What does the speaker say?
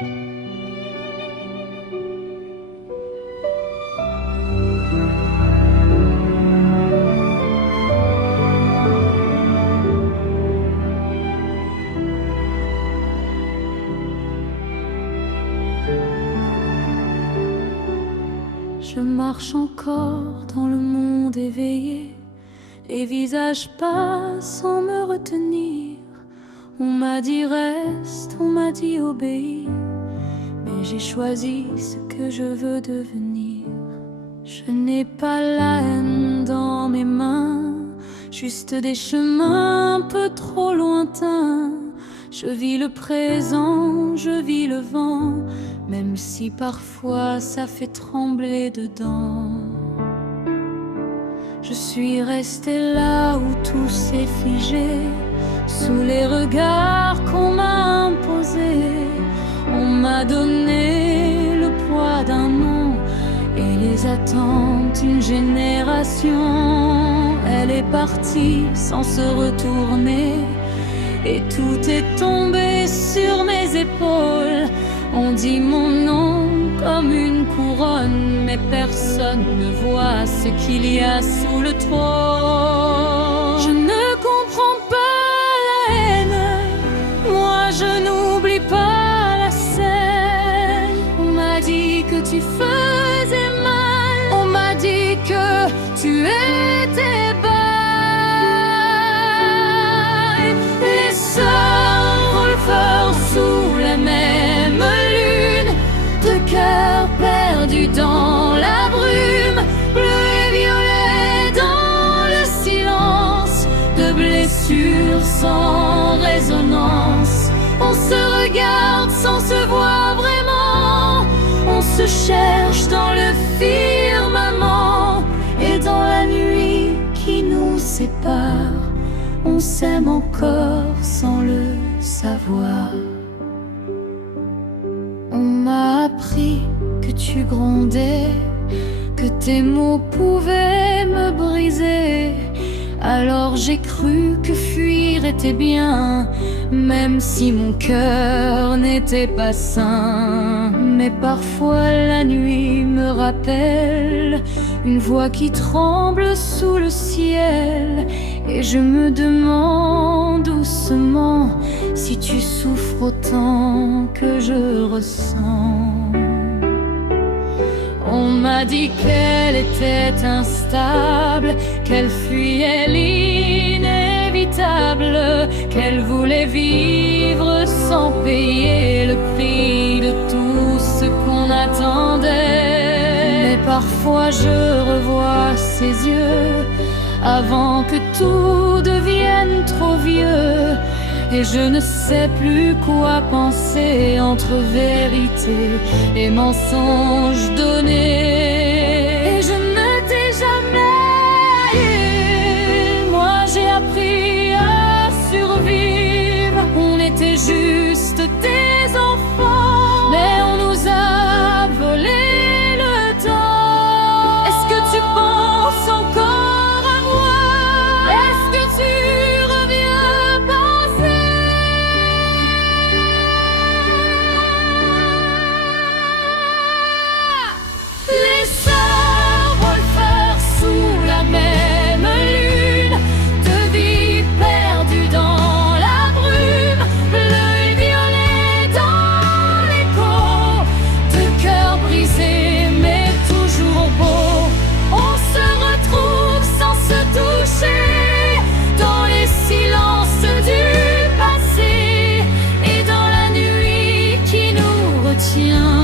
Je marche encore dans le monde éveillé, les visages passent sans me retenir. On m'a dit reste, on m'a dit obéis, mais j'ai choisi ce que je veux devenir. Je n'ai pas la haine dans mes mains, juste des chemins un peu trop lointains. Je vis le présent, je vis le vent, même si parfois ça fait trembler dedans. Je suis restée là où tout s'est figé, sous les regards qu'on m'a imposés. On m'a donné le poids d'un nom et les attentes d'une génération. Elle est partie sans se retourner, et tout est tombé sur mes épaules. On dit mon nom comme une couronne, mais personne ne voit ce qu'il y a sous le trône. Je ne comprends pas la haine, moi je n'oublie pas la scène. On m'a dit que tu faisais mal, on m'a dit que tu étais belle. Les surfeurs sous la même lune, de cœurs perdus dans la brume, bleu et violet dans le silence, de blessures sans résonance. On se regarde sans se voir vraiment, on se cherche dans le firmament, et dans la nuit qui nous sépare, on s'aime encore sans le savoir. On m'a appris que tu grondais, que tes mots pouvaient me briser. Alors j'ai cru que fuir était bien, même si mon cœur n'était pas sain. Mais parfois la nuit me rappelle une voix qui tremble sous le ciel, et je me demande doucement si tu souffres autant que je ressens. On m'a dit qu'elle était instable, qu'elle fuyait l'inévitable, qu'elle voulait vivre sans payer le prix de tout ce qu'on attendait. Mais parfois je revois ses yeux avant que tout devienne trop vieux, et je ne sais plus quoi penser entre vérité et mensonge donné. Et je ne t'ai jamais haï, moi j'ai appris à survivre. On était juste des enfants, mais on nous a volé le temps. Est-ce que tu penses encore à moi? Est-ce que tu reviens penser? Les surfeurs sous la même lune, de vie perdue dans la brume, bleu et violet dans l'écho, de cœurs brisés mais toujours beaux. On se retrouve sans se toucher, dans les silences du passé, et dans la nuit qui nous retient.